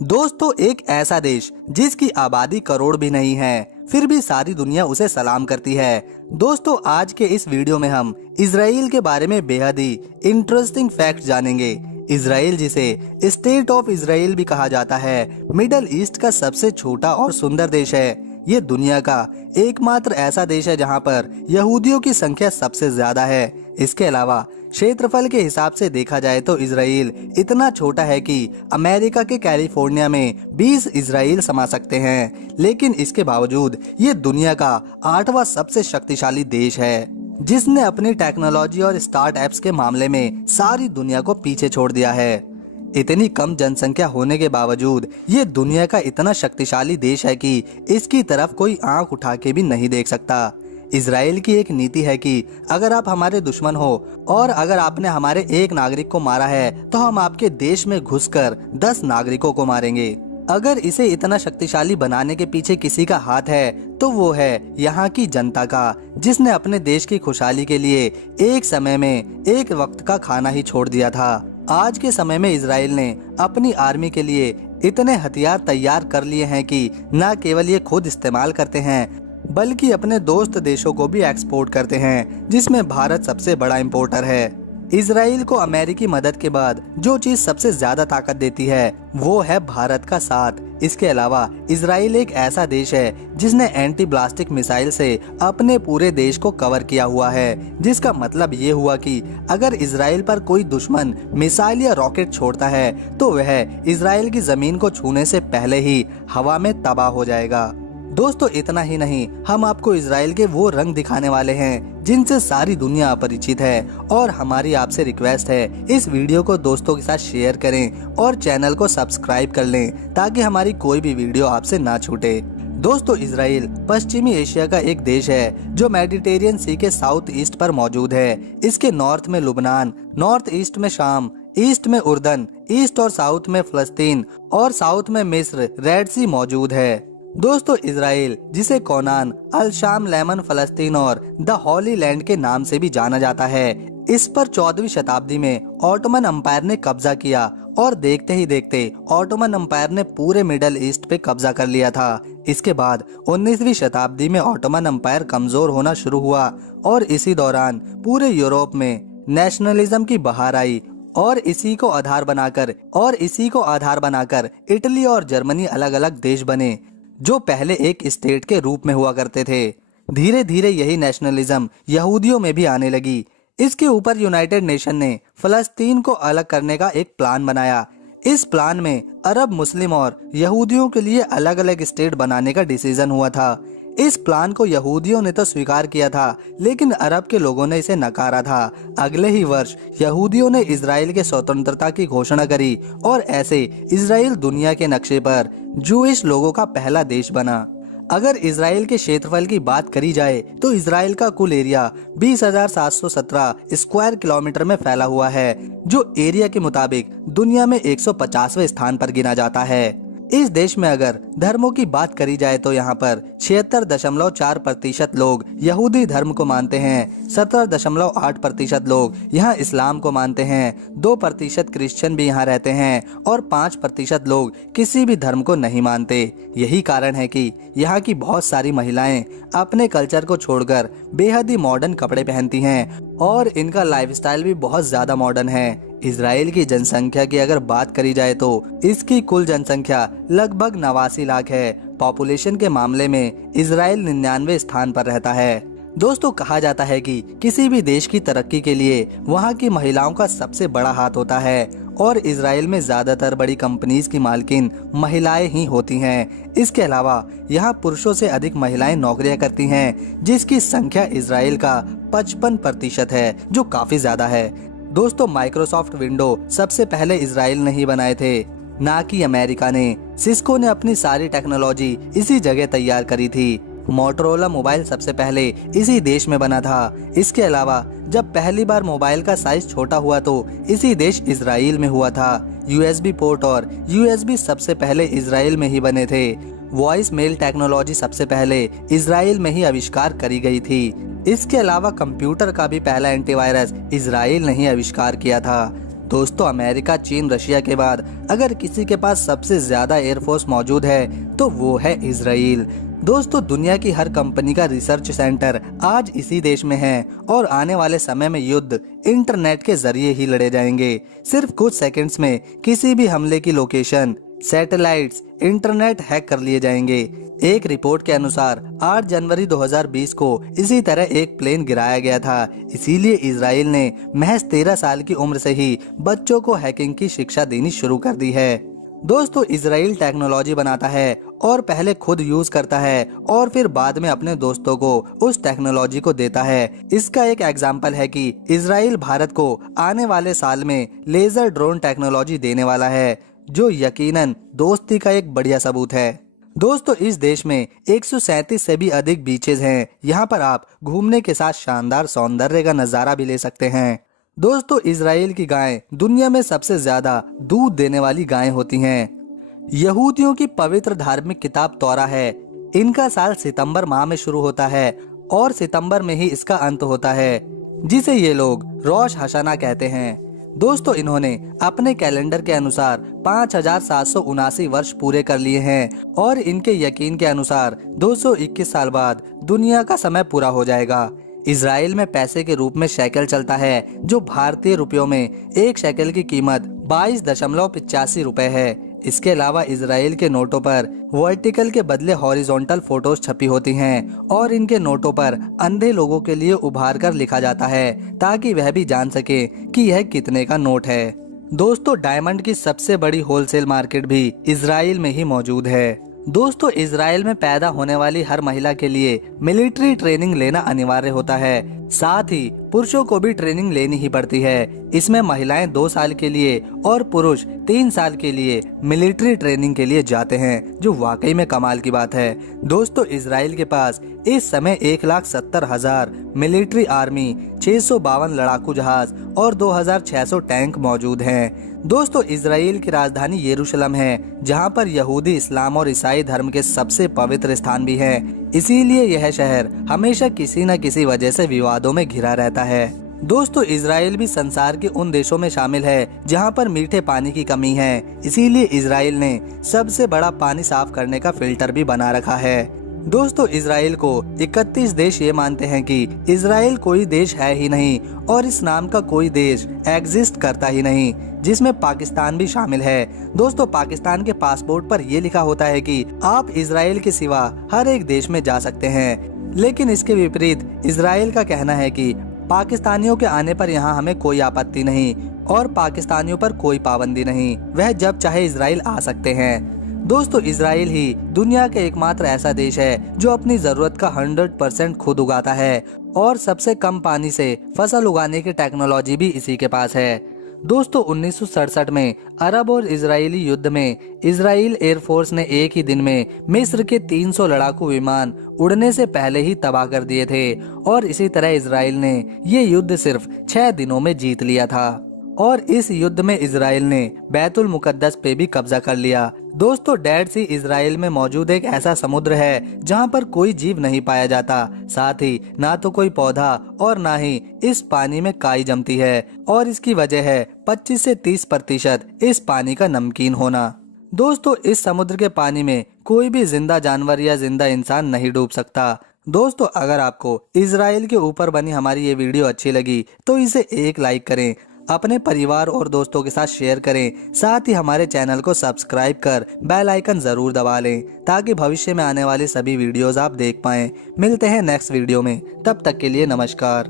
दोस्तों, एक ऐसा देश जिसकी आबादी करोड़ भी नहीं है, फिर भी सारी दुनिया उसे सलाम करती है। दोस्तों, आज के इस वीडियो में हम इजराइल के बारे में बेहद ही इंटरेस्टिंग फैक्ट जानेंगे। इजराइल, जिसे स्टेट ऑफ इजराइल भी कहा जाता है, मिडल ईस्ट का सबसे छोटा और सुंदर देश है। ये दुनिया का एकमात्र ऐसा देश है जहां पर यहूदियों की संख्या सबसे ज्यादा है। इसके अलावा क्षेत्रफल के हिसाब से देखा जाए तो इजराइल इतना छोटा है कि अमेरिका के कैलिफोर्निया में 20 इजराइल समा सकते हैं। लेकिन इसके बावजूद ये दुनिया का 8वां सबसे शक्तिशाली देश है, जिसने अपनी टेक्नोलॉजी और स्टार्टअप्स के मामले में सारी दुनिया को पीछे छोड़ दिया है। इतनी कम जनसंख्या होने के बावजूद ये दुनिया का इतना शक्तिशाली देश है कि इसकी तरफ कोई आंख उठा के भी नहीं देख सकता। इजराइल की एक नीति है कि अगर आप हमारे दुश्मन हो और अगर आपने हमारे एक नागरिक को मारा है तो हम आपके देश में घुसकर 10 नागरिकों को मारेंगे। अगर इसे इतना शक्तिशाली बनाने के पीछे किसी का हाथ है तो वो है यहाँ की जनता का, जिसने अपने देश की खुशहाली के लिए एक समय में एक वक्त का खाना ही छोड़ दिया था। आज के समय में इजराइल ने अपनी आर्मी के लिए इतने हथियार तैयार कर लिए हैं कि न केवल ये खुद इस्तेमाल करते हैं बल्कि अपने दोस्त देशों को भी एक्सपोर्ट करते हैं, जिसमें भारत सबसे बड़ा इंपोर्टर है। इजराइल को अमेरिकी मदद के बाद जो चीज सबसे ज्यादा ताकत देती है वो है भारत का साथ। इसके अलावा इजराइल एक ऐसा देश है जिसने एंटी ब्लास्टिक मिसाइल से अपने पूरे देश को कवर किया हुआ है, जिसका मतलब ये हुआ कि अगर इजराइल पर कोई दुश्मन मिसाइल या रॉकेट छोड़ता है तो वह इजराइल की जमीन को छूने से पहले ही हवा में तबाह हो जाएगा। दोस्तों, इतना ही नहीं, हम आपको इजराइल के वो रंग दिखाने वाले हैं जिनसे सारी दुनिया अपरिचित है। और हमारी आपसे रिक्वेस्ट है, इस वीडियो को दोस्तों के साथ शेयर करें और चैनल को सब्सक्राइब कर लें ताकि हमारी कोई भी वीडियो आपसे ना छूटे। दोस्तों, इजराइल पश्चिमी एशिया का एक देश है जो मेडिटेरियन सी के साउथ ईस्ट पर मौजूद है। इसके नॉर्थ में लुबनान, नॉर्थ ईस्ट में शाम, ईस्ट में उर्दन, ईस्ट और साउथ में फलस्तीन और साउथ में मिस्र, रेड सी मौजूद है। दोस्तों, इजराइल, जिसे कोनान, अल शाम, लेमन, फलस्तीन और द हॉली लैंड के नाम से भी जाना जाता है, इस पर 14वीं शताब्दी में ऑटोमन अंपायर ने कब्जा किया और देखते ही देखते ऑटोमन अंपायर ने पूरे मिडल ईस्ट पे कब्जा कर लिया था। इसके बाद 19वीं शताब्दी में ऑटोमन अंपायर कमजोर होना शुरू हुआ और इसी दौरान पूरे यूरोप में नेशनलिज्म की बहार आई और इसी को आधार बनाकर इटली और जर्मनी अलग अलग देश बने जो पहले एक स्टेट के रूप में हुआ करते थे। धीरे धीरे यही नेशनलिज्म यहूदियों में भी आने लगी। इसके ऊपर यूनाइटेड नेशन ने फलस्तीन को अलग करने का एक प्लान बनाया। इस प्लान में अरब, मुस्लिम और यहूदियों के लिए अलग अलग स्टेट बनाने का डिसीजन हुआ था। इस प्लान को यहूदियों ने तो स्वीकार किया था, लेकिन अरब के लोगों ने इसे नकारा था। अगले ही वर्ष यहूदियों ने इजराइल के स्वतंत्रता की घोषणा करी और ऐसे इजराइल दुनिया के नक्शे पर जूइश लोगों का पहला देश बना। अगर इजराइल के क्षेत्रफल की बात करी जाए तो इजराइल का कुल एरिया 20,717 स्क्वायर किलोमीटर में फैला हुआ है, जो एरिया के मुताबिक दुनिया में 150वें स्थान पर गिना जाता है। इस देश में अगर धर्मों की बात करी जाए तो यहाँ पर 76.4% लोग यहूदी धर्म को मानते हैं, 17.8% लोग यहाँ इस्लाम को मानते हैं, 2% क्रिश्चियन भी यहाँ रहते हैं और 5% लोग किसी भी धर्म को नहीं मानते। यही कारण है कि यहाँ की बहुत सारी महिलाएं अपने कल्चर को छोड़कर बेहद ही मॉडर्न कपड़े पहनती हैं और इनका लाइफस्टाइल भी बहुत ज्यादा मॉडर्न है। इजराइल की जनसंख्या की अगर बात करी जाए तो इसकी कुल जनसंख्या लगभग 89 लाख है। पॉपुलेशन के मामले में इजराइल 99वें स्थान पर रहता है। दोस्तों, कहा जाता है कि किसी भी देश की तरक्की के लिए वहाँ की महिलाओं का सबसे बड़ा हाथ होता है और इजराइल में ज्यादातर बड़ी कंपनीज की मालकिन महिलाएं ही होती हैं। इसके अलावा यहाँ पुरुषों से अधिक महिलाएं नौकरियां करती हैं, जिसकी संख्या इजराइल का 55% है, जो काफी ज्यादा है। दोस्तों, माइक्रोसॉफ्ट विंडो सबसे पहले इजराइल ने ही बनाए थे, ना कि अमेरिका ने। सिस्को ने अपनी सारी टेक्नोलॉजी इसी जगह तैयार करी थी। मोटोरोला मोबाइल सबसे पहले इसी देश में बना था। इसके अलावा जब पहली बार मोबाइल का साइज छोटा हुआ तो इसी देश इजराइल में हुआ था। यूएसबी पोर्ट और यूएसबी सबसे पहले इजराइल में ही बने थे। वॉइस मेल टेक्नोलॉजी सबसे पहले इजराइल में ही आविष्कार करी गई थी। इसके अलावा कंप्यूटर का भी पहला एंटीवायरस इजराइल ने ही आविष्कार किया था। दोस्तों अमेरिका, चीन, रशिया के बाद अगर किसी के पास सबसे ज्यादा एयरफोर्स मौजूद है तो वो है इजराइल। दोस्तों दुनिया की हर कंपनी का रिसर्च सेंटर आज इसी देश में है और आने वाले समय में युद्ध इंटरनेट के जरिए ही लड़े जाएंगे। सिर्फ कुछ सेकंड्स में किसी भी हमले की लोकेशन, सैटेलाइट्स, इंटरनेट हैक कर लिए जाएंगे। एक रिपोर्ट के अनुसार 8 जनवरी 2020 को इसी तरह एक प्लेन गिराया गया था। इसीलिए इजराइल ने महज 13 साल की उम्र से ही बच्चों को हैकिंग की शिक्षा देनी शुरू कर दी है। दोस्तों इजराइल टेक्नोलॉजी बनाता है और पहले खुद यूज करता है और फिर बाद में अपने दोस्तों को उस टेक्नोलॉजी को देता है। इसका एक एग्जाम्पल है कि इजराइल भारत को आने वाले साल में लेजर ड्रोन टेक्नोलॉजी देने वाला है, जो यकीनन दोस्ती का एक बढ़िया सबूत है। दोस्तों इस देश में 137 से भी अधिक बीचेस हैं। यहाँ पर आप घूमने के साथ शानदार सौंदर्य का नजारा भी ले सकते हैं। दोस्तों इजराइल की गायें दुनिया में सबसे ज्यादा दूध देने वाली गायें होती हैं। यहूदियों की पवित्र धार्मिक किताब तौरा है। इनका साल सितंबर माह में शुरू होता है और सितंबर में ही इसका अंत होता है, जिसे ये लोग रोश हशाना कहते हैं। दोस्तों इन्होंने अपने कैलेंडर के अनुसार 5779 वर्ष पूरे कर लिए हैं और इनके यकीन के अनुसार 221 साल बाद दुनिया का समय पूरा हो जाएगा। इजराइल में पैसे के रूप में शेकेल चलता है, जो भारतीय रुपयों में एक शेकेल की कीमत 22.85 रुपए है। इसके अलावा इजराइल के नोटों पर वर्टिकल के बदले हॉरिजॉन्टल फोटोज छपी होती हैं और इनके नोटों पर अंधे लोगों के लिए उभार कर लिखा जाता है ताकि वह भी जान सके कि यह कितने का नोट है। दोस्तों डायमंड की सबसे बड़ी होलसेल मार्केट भी इजराइल में ही मौजूद है। दोस्तों इजराइल में पैदा होने वाली हर महिला के लिए मिलिट्री ट्रेनिंग लेना अनिवार्य होता है। साथ ही पुरुषों को भी ट्रेनिंग लेनी ही पड़ती है। इसमें महिलाएं 2 साल के लिए और पुरुष 3 साल के लिए मिलिट्री ट्रेनिंग के लिए जाते हैं, जो वाकई में कमाल की बात है। दोस्तों इजराइल के पास इस समय 1,70,000 मिलिट्री आर्मी, 652 लड़ाकू जहाज और 2,600 टैंक मौजूद हैं। दोस्तों इजराइल की राजधानी यरूशलेम है, जहां पर यहूदी, इस्लाम और ईसाई धर्म के सबसे पवित्र स्थान भी हैं। इसीलिए यह शहर हमेशा किसी न किसी वजह से विवादों में घिरा रहता है। दोस्तों इजराइल भी संसार के उन देशों में शामिल है जहां पर मीठे पानी की कमी है। इसीलिए इजराइल ने सबसे बड़ा पानी साफ करने का फिल्टर भी बना रखा है। दोस्तों इजराइल को 31 देश ये मानते हैं कि इजराइल कोई देश है ही नहीं और इस नाम का कोई देश एग्जिस्ट करता ही नहीं, जिसमें पाकिस्तान भी शामिल है। दोस्तों पाकिस्तान के पासपोर्ट पर यह लिखा होता है कि आप इजराइल के सिवा हर एक देश में जा सकते हैं, लेकिन इसके विपरीत इजराइल का कहना है कि पाकिस्तानियों के आने पर यहाँ हमें कोई आपत्ति नहीं और पाकिस्तानियों पर कोई पाबंदी नहीं, वह जब चाहे इजराइल आ सकते हैं। दोस्तों इजराइल ही दुनिया का एकमात्र ऐसा देश है जो अपनी जरूरत का 100% खुद उगाता है और सबसे कम पानी से फसल उगाने की टेक्नोलॉजी भी इसी के पास है। दोस्तों 1967 में अरब और इजरायली युद्ध में इजराइल एयरफोर्स ने एक ही दिन में मिस्र के 300 लड़ाकू विमान उड़ने से पहले ही तबाह कर दिए थे और इसी तरह इजराइल ने ये युद्ध सिर्फ 6 दिनों में जीत लिया था और इस युद्ध में इजराइल ने बैतुल मुकद्दस पे भी कब्जा कर लिया। दोस्तों डेड सी इजराइल में मौजूद एक ऐसा समुद्र है जहां पर कोई जीव नहीं पाया जाता, साथ ही ना तो कोई पौधा और ना ही इस पानी में काई जमती है और इसकी वजह है 25 से 30% इस पानी का नमकीन होना। दोस्तों इस समुद्र के पानी में कोई भी जिंदा जानवर या जिंदा इंसान नहीं डूब सकता। दोस्तों अगर आपको इजराइल के ऊपर बनी हमारी ये वीडियो अच्छी लगी तो इसे एक लाइक करें, अपने परिवार और दोस्तों के साथ शेयर करें, साथ ही हमारे चैनल को सब्सक्राइब कर बेल आइकन जरूर दबा लें ताकि भविष्य में आने वाली सभी वीडियोस आप देख पाएं। मिलते हैं नेक्स्ट वीडियो में, तब तक के लिए नमस्कार।